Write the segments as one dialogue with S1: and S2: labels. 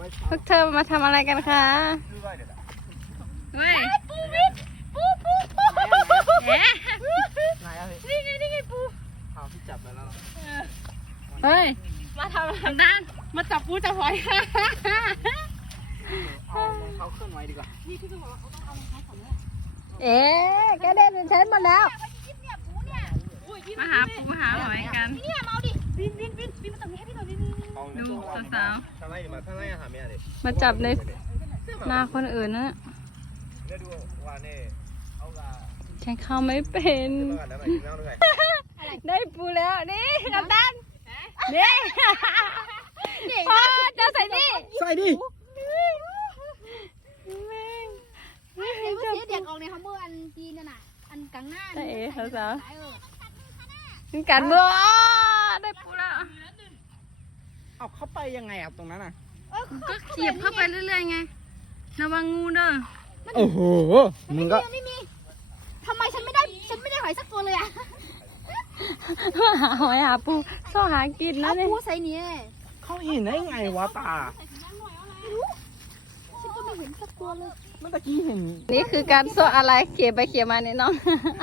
S1: พวกเธอมาทำอะไรกันคะเฮ้ยปูวิทปูเอ๊ะนี่ไงปู
S2: เอาพี่จับแล้ว
S1: เฮ้ยมาทำอะไรด้านมาจับปูจับหอย
S2: เอาเขาเคลื่อนไหวดีกว่า
S1: นี่ที่เขาบอกเขาต้องเอาเขาสองเลยเอ๊ะแกเด่นใช้หมดแล้วมาหาปูหาหอยกัน
S3: เนี่ยมาเอาดิบินมาตรงนี้ให้พี่หน่อยบิน
S1: ดูสาว
S2: ๆทำไมมาทำไมหาเมียดิ
S1: มาจับในนาคนอื่นนะ
S2: ได้ดูว่าเนี่ยเอาละ
S1: ฉันเข้าไม่เป็นได้ปูแล้วนี่กับด้านนี่พ่อจะใส่นี่
S2: ใส่ดิ
S3: เด็กออกในเขาเมื่ออันจีนน่ะอันกลางหน้า
S1: เอ๋สาวๆกันเมื่อได้ปูแล้ว
S2: เอาเข้าไปยังไงอ่ะตรงนั้นอ่ะ
S1: ก็เขียบเข้าไปเรื่อยๆไงระวังงูเด้อ
S2: โอ้โหมึงก็
S3: ไม่มีทำไมฉันไม่ได้หอยสักตัวเลยอ่ะ
S1: หาหอยหาปูซ่อหากินนะเนี่ย
S3: ปูใส่เนี่ย
S2: เขาเห็นได้ไงวะตา
S3: ฉันก็ไม่เห็นสักตัวเลย
S2: เมื่อกี้เห็น
S1: นี่คือการซ่ออะไรเขี่ยไปเขี่ยมาเนี่ยน้อง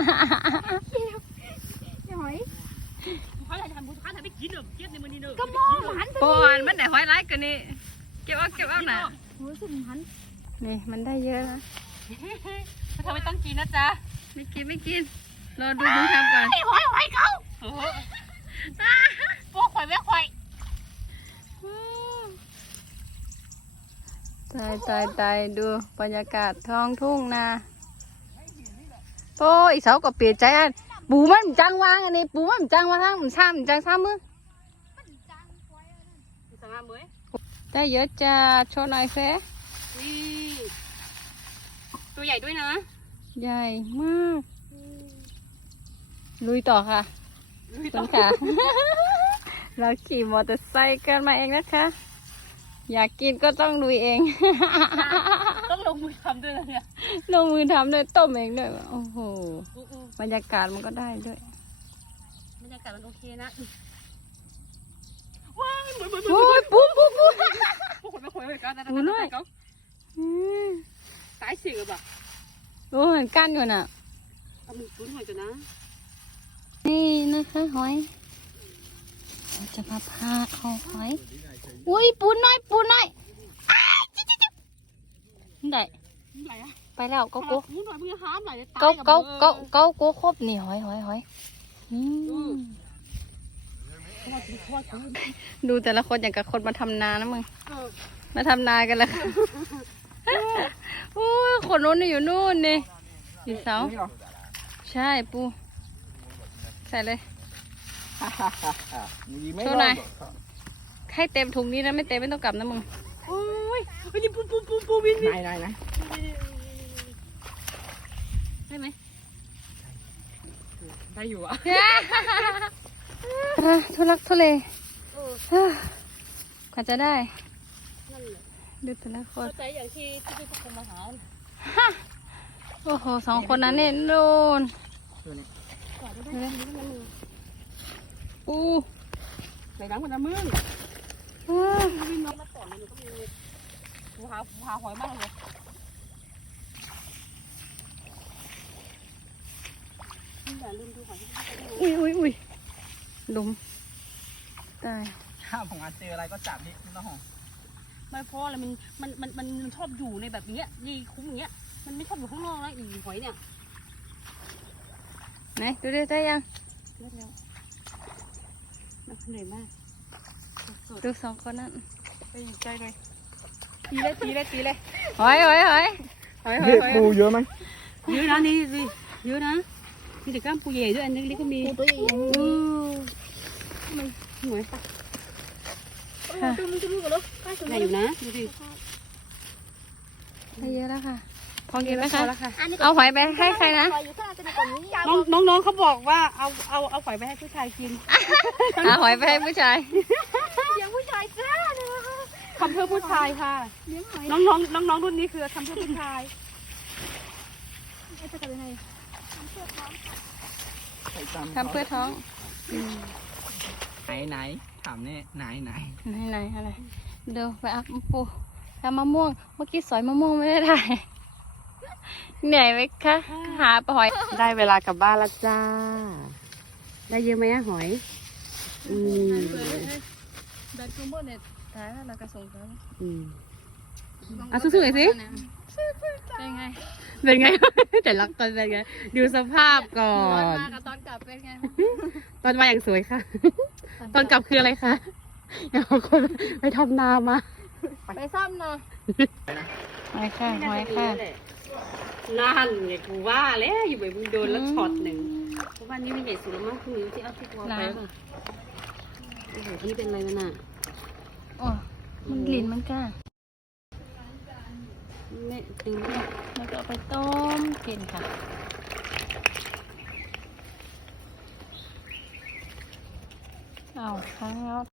S3: หอย
S1: อะไรทำบุญค้าทำไปกินเนอะเก็บในมือนี่เนอะ
S3: ก็มองหัน
S1: ปอนมันไหนหอยไร้กันนี่เก็บเอาหน่ะ
S3: โอ้ยสุดหัน
S1: นี่มันได้เยอะนะเธอไม่ต้องกินนะจ๊ะไม่กินรอดูมึงทำก่อน
S3: หอยเขาพวกหอยแม่หอย
S1: ตายดูบรรยากาศท้องทุ่งนาโอ้อีเสาก็เปลี่ยนใจอันปูมันจังวางอันนี้ปูมันจังวางทั้งมันจังซ้ำมือได้เยอะจ้าโชว์หน่อยเซ่ตัวใหญ่ด้วยนะใหญ่มากลุยต่อค่ะต้นขาเราขี่มอเตอร์ไซค์กันมาเองนะคะอยากกินก็ต้องลุยเอง
S3: ต้องลงมือทำด้วยนะเนี่ย
S1: ลงมือทำด้วยต้มเองด้วยโอ้โหบรรยากาศมันก็ได้ด้วย
S3: บรรยากาศมันโอเคนะ
S1: ว้าวโอ้ยปู
S3: ปูคนไม่คุยเลยกันนะ
S1: ปูด้วย
S3: สายเสียบอ่ะ
S1: โอ้ยกั้นอยู่น่ะ
S3: เอามือปุ้นหอยกันนะ
S1: นี่นะคะหอยเราจะมาพาเอาหอยอุ้ยปูน้อยได้ไปแล้วก็โก้ครบนี่หอยดูแต่ละคนอย่างกับคนมาทำนานะมึงมาทำนากันแล้วค่ะโอ้ยคนนู้นอยู่นู่นนี่อยู่เสาใช่ปูใส่เลยโชว์หน่อยให้เต็มถุงนี้นะไม่เต็มไม่ต้องกลับนะมึง
S3: โอ้ยนี่ปูวิน
S2: ไหน
S3: ได้ไหม
S2: ได้อยู่อ่ะ
S1: ทุลักทุเลกว่าจะได้ดูแต่ละคน
S3: ใจอย่างที่ทุกคนมาหา
S1: โอ้โหสองคนนั้นเนี่ยโดนปู
S3: ใส่น้ำกันนะมึงวินมาต่อเลยก็มีหาหอยมากเลย
S1: อุ้ยลุมตาย
S2: ถ้าผมอาจเจออะไรก็จับนี่ไม่ต้องห่วง
S3: ไม่เพราะอะไรมันชอบอยู่ในแบบนี้นี่คุ้มอย่างเงี้ยมันไม่ชอบอยู่ข้างนอกนะอีหอยเนี่ย
S1: ไหนดูได้ยัง
S3: ได้แล้วเหนื่อยมาก
S1: ดูสองคนนั้น
S3: ไปใจเลยตีเลย
S1: หอย
S2: ปูเยอะไหม
S3: เยอะนะนี่สิเยอะนะมีแต่กล้ามปูใหญ่ด้วยอันนี้ก็มีปูตัวใหญ่ไม่หน่วยปะดูมันจะรู้กันแล้วใหญ่อยู่นะดูดิ
S1: ได้เยอะแล้วค่ะพอกินไหมคะเอาหอยไปให้ใครนะ
S3: น้องเขาบอกว่าเอาหอยไปให้ผู้ชายกิน
S1: เอาหอยไปให้ผู้ชาย
S3: เลี้ยงผู้ชายจ้าทำเพื่อผู้ชายค่ะน้องรุ่นนี้คือทำเพื่อผู้ชายจะทำยังไง
S1: ทำเพื่อท้อง
S2: ไหนถามเนี่ยไหน
S1: อะไรเดี๋ยวไปอัพปูแล้วมะม่วง เมื่อกี้สอยมะม่วงไม่ได้ถ่าย เหนื่อยไหมคะ หาหอย
S3: ได้เวลากลับบ้านแล้วจ้า ได้เยอะไหมอะหอย
S1: แบตคอมโบเนี่ยถ่ายแล้วเราก็ส่งไป
S3: อ่ะสู้ๆหน่อยสิ
S1: เป็นไง
S3: เป็นไง แต่ละตอนเป็นไง ดูสภาพก่อ
S1: ตอน
S3: น
S1: มากับตอนกลับเป็นไง
S3: ตอนมาอย่างสวยค่ะ ตอนกลับคืออะไรคะอย่างคนไปทำนามา
S1: ไปซ่อมหน่อยหอยค่ะหอยค่ะ
S3: นั่นไงกูว่าแล้วอยู่แบบมึงโดนแล้วช็อตหนึ่งเพราะวันนี้มันใหญ่สุดแล้วมั้งคุณนิ้วที่เอาที่วางไปป่ะโอ้โหนี่เป็นอะไรมันอ่ะ
S1: อ๋อมันกลิ่นมันกล้า
S3: ไม่ดึงไม่ได้
S1: แล้วก็เอาไปต้มกินค่ะเอาครั้งแล้ว